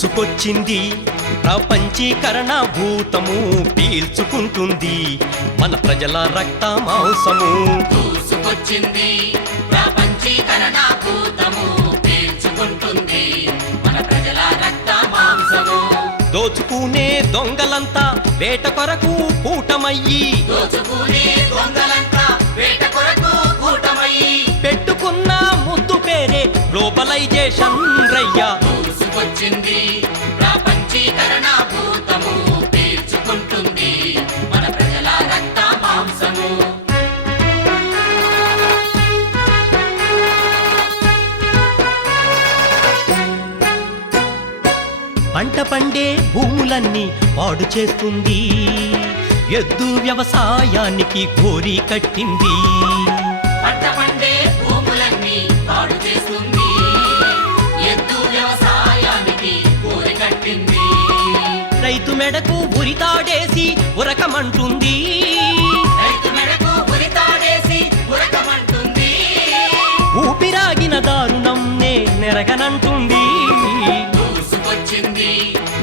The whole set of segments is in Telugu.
దూసుకొచ్చింది ప్రపంచీకరణ భూతము పీల్చుకుంటుంది మన ప్రజల రక్త మాంసము. దూసుకొచ్చింది ప్రపంచీకరణ భూతము పీల్చుకుంటుంది మన ప్రజల రక్త మాంసము. దోచుకునే దొంగలంతా వేట కొరకు కూటమయ్యి, దోచుకునే దొంగలంతా వేట కొరకు కూటమయ్యి, పెట్టుకున్న ముద్దు పేరే గ్లోబలైజేషన్ రయ్యా. దూసుకొచ్చింది ప్రపంచీకరణ భూతము పీల్చుకుంటుంది మన ప్రజల రక్త మాంసము. పంట పండే భూములన్నీ పాడు చేస్తుంది, ఎద్దు వ్యవసాయానికి కోరి కట్టింది. పంట పండే భూములన్నీ పాడు చేస్తుంది, ఎద్దు వ్యవసాయానికి కోరి కట్టింది. రైతు మెడకు ఉరితాడేసి ఉరకమంటుంది, రైతు మెడకు ఉరితాడేసి ఉరకమంటుంది. ఊపిరాగిన దారుణం నే నెరగనంటుంది. దూసుకొచ్చింది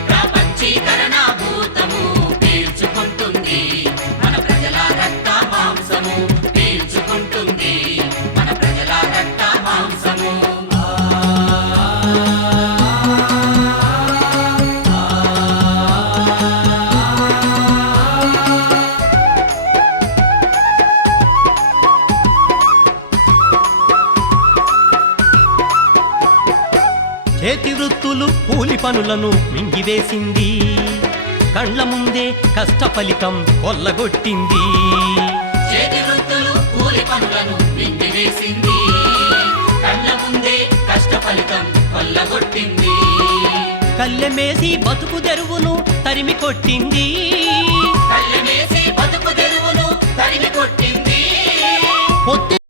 ప్రపంచీకరణ భూతము పీల్చుకుంటుంది మన ప్రజల రక్త మాంసము, పీల్చుకుంటుంది మన ప్రజల రక్త మాంసము. చేతి వృత్తులు కూలి పనులను మింగివేసింది, కళ్ళ ముందే కష్ట ఫలితం కొల్లగొట్టింది. చేతి వృత్తులు కూలి పనులను మింగివేసింది, కళ్ళ ముందే కష్ట ఫలితం కొల్లగొట్టింది. కళ్ళెమేసి బతుకు తెరువును తరిమి కొట్టింది,